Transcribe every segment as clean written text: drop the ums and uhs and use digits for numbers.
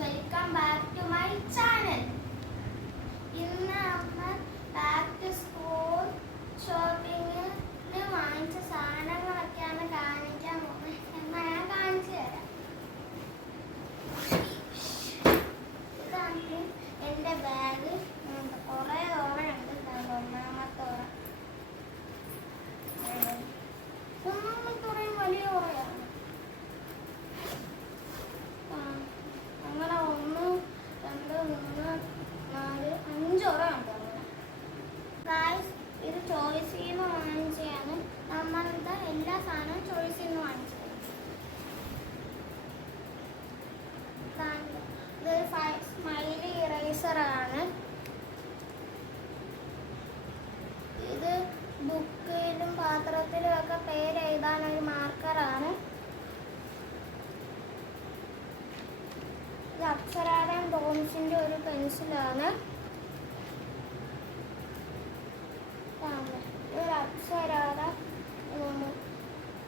Welcome back to my channel. ഇന്ന് നമ്മൾ back to school ഷോപ്പിങ്ങിന് വാങ്ങിച്ച സാധനങ്ങളൊക്കെയാണ് കാണിക്കാൻ പോകുന്നത്. എന്നാൽ ഞാൻ കാണിച്ചു തരാം. ഇതാണ് എൻ്റെ ബാഗ്. കുറേ ഓറയുണ്ട്. ഒന്നാമത്തെ ഓറ, ഒന്നാമത്തെ വലിയ ഓറയാണ്. അങ്ങനെ 1, 2, 3, 4, 5 ഓറ ഉണ്ട്. ഗായ്സ്, ഇത് ചോയ്സിൽ നിന്ന് വാങ്ങിച്ചതാണ്. നമ്മളുടെ എല്ലാ സാധനവും ചോയ്സിൽ നിന്ന് വാങ്ങിച്ചത്. ഇതൊരു സ്മൈലി ഇറേസറാണ്. ഇത് ബുക്കിലും പാത്രത്തിലും ഒക്കെ പേര് എഴുതാനൊരു മാർക്കറാണ്. ഇത് അപ്സരയുടെ ഡോംസിൻ്റെ ഒരു പെൻസിലാണ്. ഒരു അപ്സരയുടെ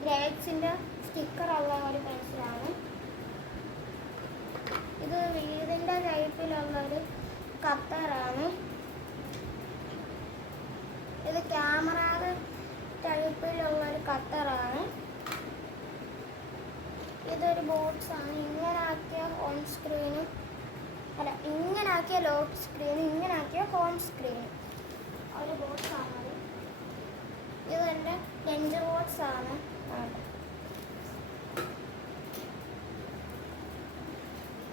ഗ്രേപ്സിൻ്റെ സ്റ്റിക്കറുള്ള ഒരു പെൻസിലാണ്. ഇത് വീടിൻ്റെ ടൈപ്പിലുള്ളൊരു കത്തറാണ്. ഇത് ക്യാമറയുടെ ടൈപ്പിലുള്ളൊരു കത്തറാണ്. ഇതൊരു ബോക്സാണ്. ഇങ്ങനെ ആക്കിയ ഹോം സ്ക്രീനും ഇങ്ങനെ ആക്കിയ ലോക്ക് സ്ക്രീനും ഇങ്ങനെ ആക്കിയ ഹോം സ്ക്രീനും ഒരു ബോക്സാണത്. ഇത് എൻ്റെ ലഞ്ച് ബോക്സാണ്.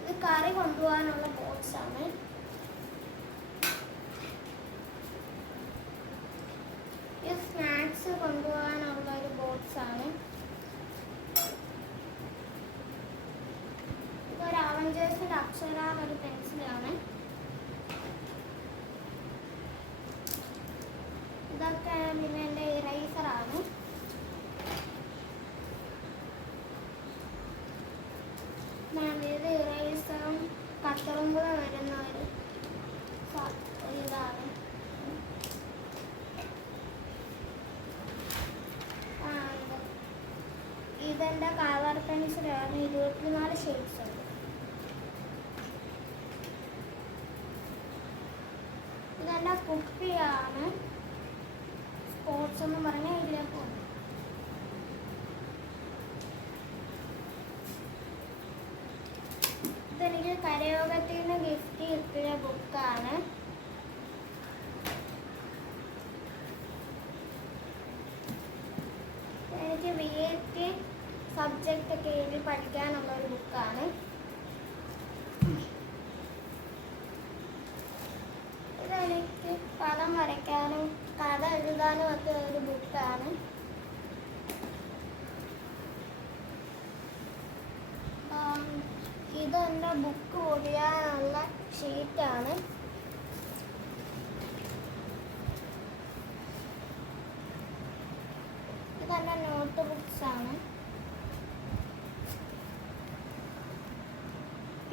ഇത് കറി കൊണ്ടുപോകാനുള്ള ബോക്സാണ്. ഇത് സ്നാക്സ് കൊണ്ടുപോകാനുള്ള ഒരു ബോക്സാണ്. ഇതൊരു അവഞ്ചേഴ്സിൻ്റെ അപ്സര ഒരു പെൻസിലാണ്. ഇതൊക്കെ പിന്നെ എൻ്റെ ഇറേസറാണ്. ഇത് ഇറേസറും കത്തറും കൂടെ വരുന്ന ഒരു ഇതാണ്. ഇതെൻ്റെ കളർ പെൻസിലാണ്. 24 ഷെയ്ഡ്സ് ഉണ്ട്. ഇതെൻ്റെ കുപ്പിയാണ്. സ്പോർട്സ് എന്ന് പറഞ്ഞാൽ ഇതിലേക്ക് പോകും. ഇതെനിക്ക് കരയോഗത്തിൽ നിന്ന് ഗിഫ്റ്റ് കിട്ടിയ ബുക്കാണ്. എനിക്ക് VAT സബ്ജക്റ്റ് ഒക്കെ എഴുതി പഠിക്കാനുള്ള ഒരു ബുക്കാണ്. ഇതെനിക്ക് പടം വരയ്ക്കാനും കഥ എഴുതാനും ഒക്കെ ഒരു ബുക്കാണ്. ഇതെൻ്റെ ബുക്ക് പൊതിയാനുള്ള ഷീറ്റാണ്. ഇതെൻ്റെ നോട്ട് ബുക്സാണ്.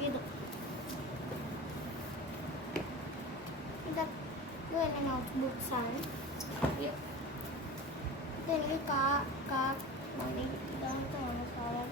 ഇത് എൻ്റെ നോട്ട് ബുക്സാണ്. ഇതെനിക്ക് ഇതാണ് സാധനം.